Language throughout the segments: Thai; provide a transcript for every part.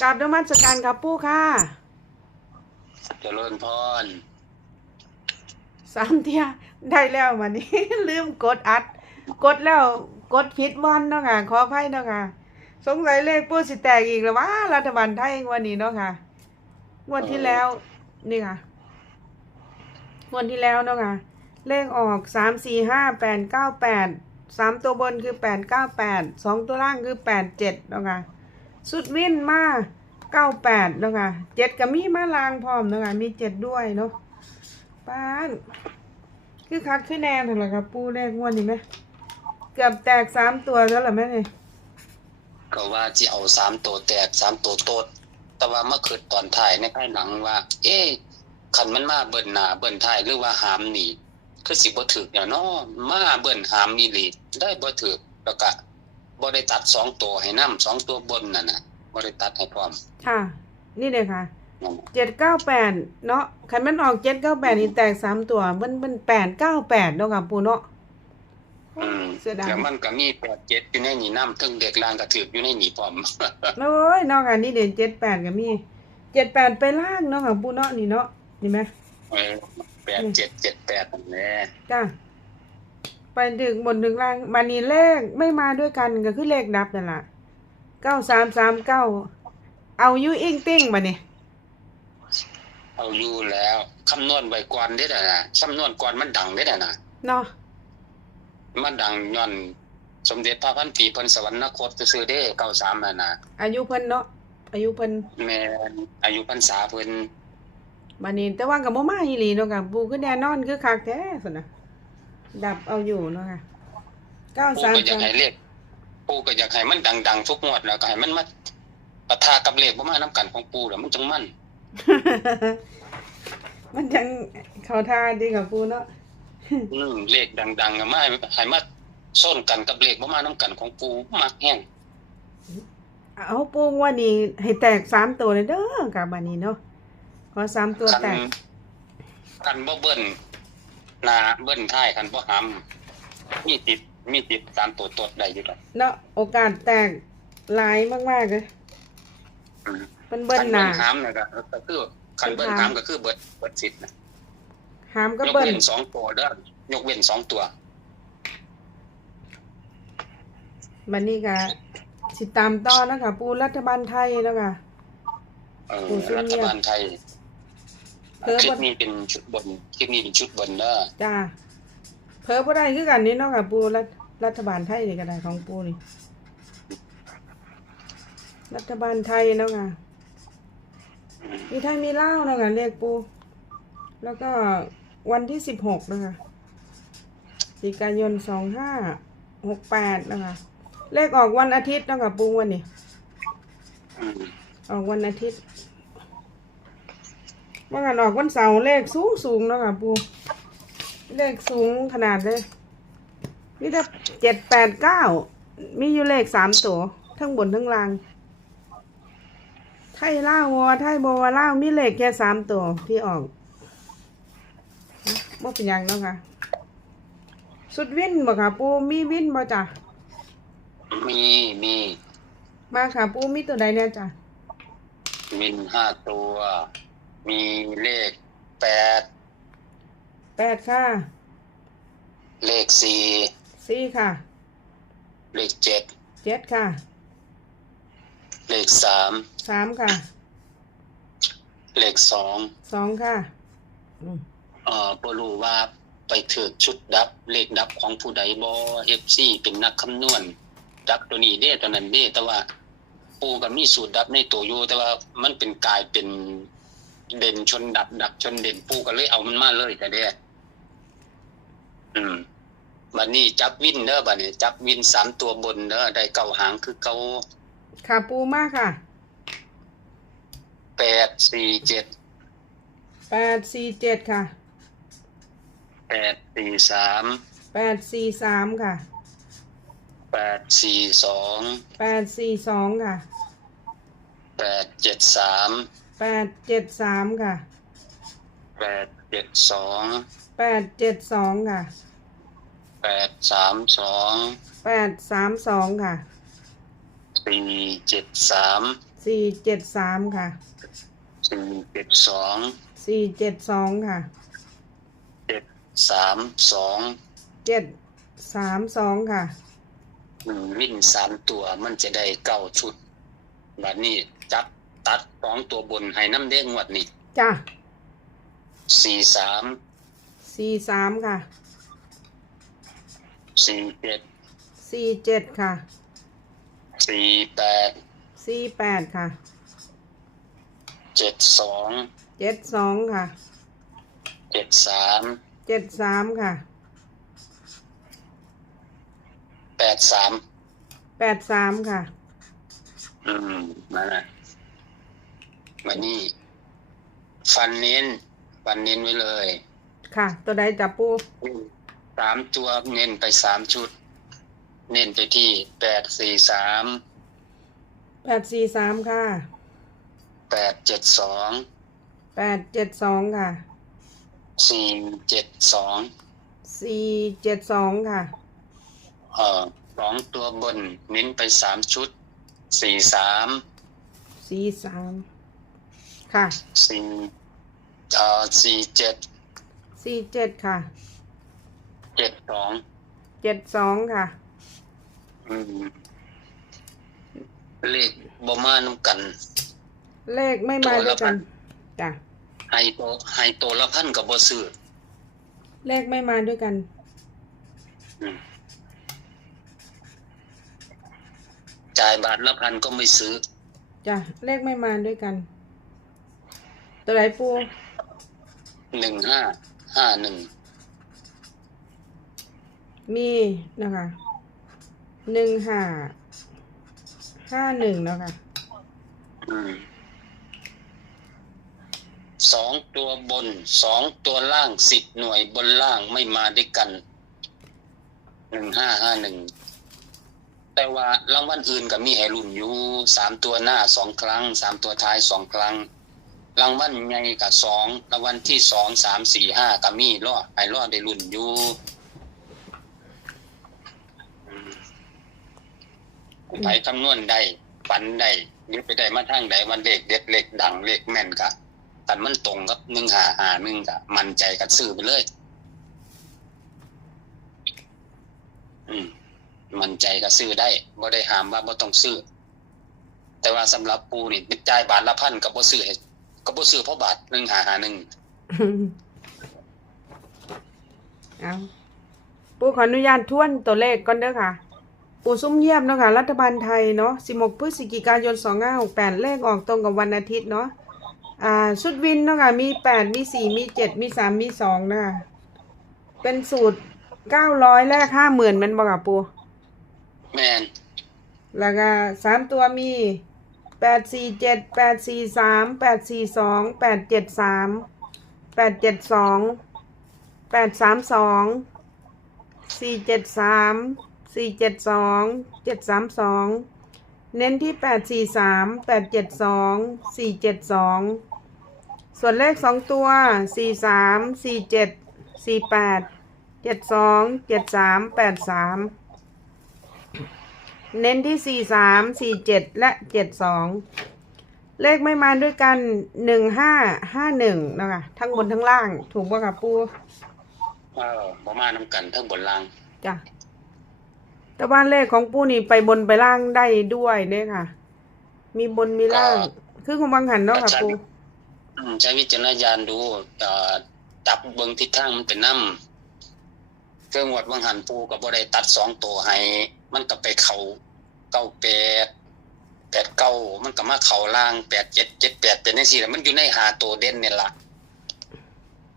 กราบนมัสการครับปู่ค่ะ เจริญพรสามเที่ยได้แล้ววันนี้ ลืมกดอัด กดแล้วกดผิดวันเนาะค่ะ ขออภัยเนาะค่ะ สงสัยเลขปู่สิแตกอีกแล้วว่ารัฐบาลไทยงวันนี้เนาะค่ะงวดที่แล้ว นี่ค่ะงวดที่แล้วเนาะค่ะ เลขออกสามสี่ห้าแปดเก้าแปดสามตัวบนคือแปดเก้าแปดสองตัวล่างคือแปดเจ็ดเนาะค่ะ สุดวินมาเก้าแปดเนาะค่ะเจ็ดกับมีมาลางพร้อมเนาะค่ะมีเจ็ดด้วยเนาะป้านคือคักคือแนนเถอะล่ะครับปูเลขงวดนี้ไหมเกือบแตกสามตัวแล้วเหรอแม่เนี่ยก็ว่าที่เอาสามตัวแตกสามตัวโตดแต่ว่าเมื่อคืนตอนถ่ายในภายหลังว่า เอ๊ะคันมันมาเบิ่นหนาเบิ่นท้ายหรือว่าหามหนีคือสิบ่ถึกอย่างน้อมาเบิ่นหามมีหลีดได้บ่ถึกแล้วก็ บ่ได้ตัดสองตัวให้นํสองตัวบนนั่นน่ะบ่ได้ตัดให้พร้อม ค่ะ นี่เลยค่ะนั่นน่ะเจ็ดเก้าแปดเนาะคันมันออกเจ็ดเก้าแปดนี่แตกสามตัวมันมันแปดเก้าแปดเนาะค่ะปูเนาะอืมเสียดายแล้วมันก็มี8 7อยู่ในนี้นํถึงเด็กลางก็ถึกอยู่ในนี้พร้อมโอ้ยเนาะค่ะนี่เด่นเจ็ดแปดก็มีเจ็ดแปดไปล่างเนาะค่ะปูเนาะนี่เนาะนี่ไหมเออ8 7 7 8นั่นแหละจ้า ไปดึกบนถึงล่างบันนี้เลขไม่มาด้วยกันก็คือเลขดับนั่นแหละเก้าสามสามเก้าเอาอยูอิงติ้งมาเนี่ยเอาอยู่แล้วคำนวณไว้ก่อนเด้อน่ะคำนวณก่อนมันดังเด้อน่ะเนาะมันดังย้อนสมเด็จพระพันปีเพิ่นสวรรคตซื่อๆเด้93นั่นน่ะอายุเพิ่นเนาะอายุเพิ่นแม่นอายุพรรษาเพิ่นบันนี้แต่ว่ากับโมมาอีหลีเนาะค่ะปูคือแน่นอนคือคักแท้สุดนะ ดับเอาอยู่เนาะค่ะเก้าปู่สามก็อยาสากมให้เลขปู่ก็อยากให้มันดังๆทุกงวดแล้วก็ให้มันมาปะทะกับเลขบ่มานํกันของปู่แล้วมันจังมันมันจังเขาท่าดีกับปูเนาะอืมเลขดังๆก็มาให้ให้มาส้นกันกับเลขบ่มานํกันของปู่มักแฮงเอาปูงว่านี้ให้แตกสามตัวเลยเด้อกับบันนี้เนาะขอสามตัวคันแตก คันบ่เบิ้นห น้าเบิ้นท้ายคันบ่หำมีติดมีติดตามตัวตดได้อยู่ดอกเนาะโอกาสแตกหลายมากๆเลยอืมเป็นเบิ้ลหนาคัหามนะก็ก็คือคันเบิ้ลหามก็คือเบิดเบิดสิทธิ์นะหามก็ยกเบิ้ลเว้นสองตัวเด้อยกเว้นสองตัว บันนี้ก็สิตามต่อนะคะปูรัฐบาลไทยแล้วค่ะ เออโอ้ซึ่งรัเนี่ฐยบาลไทย เพิ่มคลิปบ่นี้เป็นชุดบนคลิปนี้เป็นชุดบนเด้อจ้าเพิ่มบ่ได้คือกันนี่เนาะค่ะปูรัฐรัฐบาลไทยนี่ก็ได้ของปูนี่ รัฐบาลไทยเนาะค่ะมีไทยมีเล่าวเนาะค่ะเลขปู แล้วก็วันที่สิบหกนะคะพฤศจิกายนสองห้าหกแปดนะคะ เลขออกวันอาทิตย์เนาะค่ะปูวันนี้อืมออกวันอาทิตย์ เมื่อกันออกวันเสาร์เลขสูงสูงๆเนาะค่ะปูเลขสูงขนาดเลยมีแต่เจ็ดแปดเก้ามีอยู่เลขสามตัวทั้งบนทั้งล่างไทยล่าววัวไทยบัวล่าวมีเลขแค่สามตัวที่ออกบ่เป็นหยังเนาะค่ะ สุดวินบ่ค่ะปูมีวินบ่จ้ะมีมีมาค่ะปูมีตัวใดเนี่ยจ้ะมินห้าตัว มีเลขแปดแปดค่ะ เลขสี่สี่ค่ะ เลขเจ็ดเจ็ดค่ะ เลขสามสามค่ะ เลขสองสองค่ะอืมเอ่อบ่รู้ว่าไปถือชุดดับ เลขดับของผู้ใดบ่เอฟซีเป็นนักคำนวณ ดับตัวนี้เด้ตัวนั้นเด้แต่ว่าปูก็มีสูตรดับในตัวอยู่แต่ว่ามันเป็นกลายเป็น เด่นชนดับ ดับชนเด่นปูก็เลยเอามันมาเลยแต่เด้อืมบัดนี้จับวินเด้อบัดนี้จับวินสามตัวบนเด้อได้เก้าหางคือเก้าค่ะปูมากค่ะแปดสี่เจ็ดแปดสี่เจ็ดค่ะแปดสี่สามแปดสี่สามค่ะแปดสี่สองแปดสี่สองค่ะแปดเจ็ดสาม แปดเจ็ดสามค่ะแปดเจ็ดสองแปดเจ็ดสองค่ะแปดสามสองแปดสามสองค่ะสี่เจ็ดสามสี่เจ็ดสามค่ะสี่เจ็ดสองสี่เจ็ดสองค่ะสามสองเจ็ดสามสองค่ะอืมวิ่นสามตัวมันจะได้เก้าชุด บัดนี้จับ ตัดสองตัวบนให้น้ำเด้งวดนี้จ้ะสี่สามสี่สามค่ะสี่เจ็ดสี่เจ็ดค่ะสี่แปดสี่แปดค่ะเจ็ดสองเจ็ดสองค่ะเจ็ดสามเจ็ดสามค่ะแปดสามแปดสามค่ะ อืมนั่นแหละ วันนี้ ฟันเน้น ฟันเน้นไว้เลย ค่ะ ตัวใดจับปูสามตัวเน้นไปสามชุด เน้นไปที่แปดสี่สามแปดสี่สามค่ะแปดเจ็ดสองแปดเจ็ดสองค่ะสี่เจ็ดสองสี่เจ็ดสองค่ะเอ่อสองตัวบนเน้นไปสามชุดสี่สามสี่สาม ค่ะสี่เอ่อสี่เจ็ดสี่เจ็ดค่ะเจ็ดสองเจ็ดสองค่ะ อืมเลขบมาน้ำกัน เลขไม่มาด้วยกันจ้ะให้โตให้โตละพันกับบซื้อเลขไม่มาด้วยกัน อืมจ่ายบาทละพันก็ไม่ซื้อ จ้ะเลขไม่มาด้วยกัน ตัวไหนปูหนึ่งห้าห้าหนึ่งมีนะคะหนึ่งห้าห้าหนึ่งนะคะสองตัวบนสองตัวล่างสิบหน่วยบนล่างไม่มาด้วยกันหนึ่งห้าห้าหนึ่งแต่ว่ารางวัลอื่นก็มีให้รุ่นอยู่สามตัวหน้าสองครั้งสามตัวท้ายสองครั้ง รางวัลใหญ่กับสองรางวัลที่สองสามสี่ห้าก็มีรอดให้รอดได้รุ่นอยู่อืมไปคำนวณได้ปันได้หรือไปได้มาทางใดวันเลขเด็ดเลขดังเลขแม่นกะแต่มันตรงกับหนึ่งหาหาหนึ่งกะมันใจกับซื้อไปเลย อืม มันใจก็ซื้อได้บ่ได้ห้ามว่าบ่ต้องซื้อแต่ว่าสำหรับปูนี่เป็นจ่ายบาทละพันก็บ่ซื้อให้ ก็บ่ซื้อเพราะบาทหนึ่งหาหาหนึ่งเอาปูขออนุญาตทวนตัวเลขก่อนเด้อค่ะ ปูซุ่มเยี่ยมเนาะค่ะ รัฐบาลไทยเนาะ16พฤศจิกายน2568 เลขออกตรงกับวันอาทิตย์เนาะอ่าชุดวินเนาะค่ะ มี 8 มี 4 มี 7 มี 3 มี 2 นะคะเป็นสูตร 900 แรก 50,000แมันบ่ค่ะปู แม่นแล้วก็สามตัวมี แปดสี่เจ็ดแปดสี่สามแปดสี่สองแปดเจ็ดสามแปดเจ็ดสองแปดสามสองสี่เจ็ดสามสี่เจ็ดสองเจ็ดสามสองเน้นที่แปดสี่สามแปดเจ็ดสองสี่เจ็ดสองส่วนเลขสองตัวสี่สามสี่เจ็ดสี่แปดเจ็ดสองเจ็ดสามแปดสาม เน้นที่สี่สามสี่เจ็ดและเจ็ดสองเลขไม่มาด้วยกันหนึ่งห้าห้าหนึ่งนะคะทั้งบนทั้งล่าง ถูกป่ะคะปูเออบ่มานํกันทั้งบนล่างจ้ะแต่ว่าเลขของปูนี่ไปบนไปล่างได้ด้วยเนี่ยค่ะ มีบนมีล่าง คือของบางหันเนาะค่ะปูอืมใช้วิจารณญาณดูเอ่อจับเบิ่งทิศทางมันเป็นนำเครื่องวัดวังหันปูก็บ่ได้ตัดสองตัวให้ มันก็ไปเขาเก้าแปดแปดเก้ามันก็มาเขาล่างแปดเจ็ดเจ็ดแปดแต่ในสี่มันอยู่ในหาตัวเด่นเนี่ยล่ะ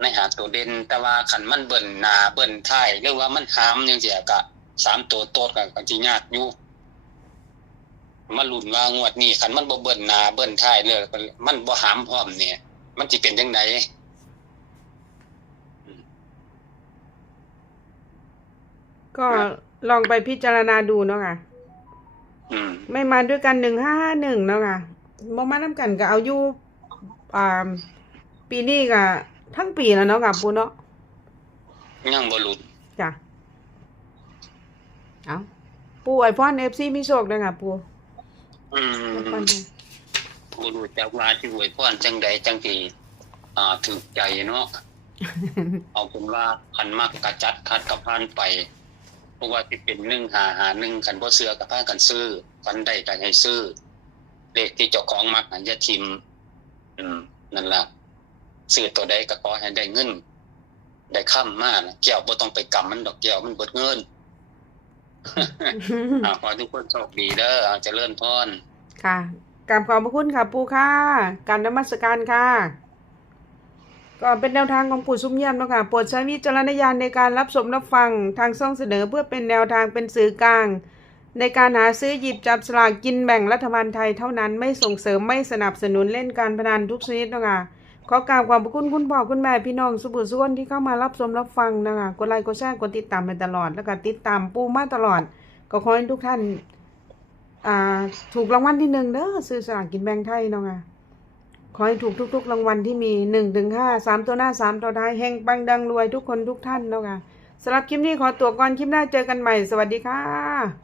ในหาตัวเด่นแต่ว่าขันมันเบิ่นหนาเบิ่นท้ายหรือว่ามันหามจังซี่ก็สามตัวโตดก็ก็สิยากอยู่มาลุ้นว่างวดนี้ขันมันบ่เบิ่นหนาเบิ่นท้ายเลยมันบ่หามพร้อมเนี่ย มันสิเป็นจังไดก็ ลองไปพิจารณาดูเนาะค่ะอืมไม่มาด้วยกันหนึ่งห้าห้าหนึ่งเนาะค่ะบ่มาน้ำกันก็เอาอยู่อ่าปีนี้ก็ทั้งปีแล้วเนาะค่ะปูเนาะยังบ่หลุดจ้ะเอาปูไอพอนเอฟซีมีโชคด้วยค่ะปูอืไอพอนมเนี่ยบ่รู้จักว่าสิอวยพรจังใดจังสิอ่าถูกใจเนาะเอาเป็นว่าคันมักกะจัดคัดกับพานไป เพราะว่าที่เป็น1 5 5 1คันบ่เชื่อก็พากันซื้อฟันได้ก็ให้ซื้อเลขที่เจ้าของมักอันอย่าทิม อืม นั่นล่ะซื้อตัวใดก็ขอให้ได้เงินได้ค่ำมานะแก้วบ่ต้องไปกำมันดอกแก้วมันเบิดเงินอ่าขอให้ทุกคนโชคดีเด้ออ่าเจริญพรค่ะกราบขอบพระคุณค่ะ ปู่ค่ะ การนมัสการค่ะ ก็เป็นแนวทางของปู่ซุ้มเยี่ยมเนาะค่ะโปรดใช้วิจารณญาณในการรับชมรับฟังทางช่องเสนอเพื่อเป็นแนวทางเป็นสื่อกลาง ในการหาซื้อหยิบจับสลากกินแบ่งรัฐบาลไทยเท่านั้นไม่ส่งเสริมไม่สนับสนุนเล่นการพนันทุกชนิดเนาะค่ะขอกราบขอบคุณคุณพ่อคุณแม่พี่น้องสุบุสุวนที่เข้ามารับชมรับฟังนะคะกดไลค์กดแชร์กดติดตามไปตลอดแล้วก็ติดตามปูมาตลอด ก็ขอให้ทุกท่านถูกรางวัลที่หนึ่งเด้อซื้อสลากกินแบ่งไทยเนาะค่ะ ขอให้ถูกทุก ๆ รางวัลที่มีหนึ่งถึงห้าสามตัวหน้าสามตัวท้ายแห่งปังดังรวยทุกคนทุกท่านแล้วค่ะสำหรับคลิปนี้ขอตัวก่อนคลิปหน้าเจอกันใหม่ สวัสดีค่ะ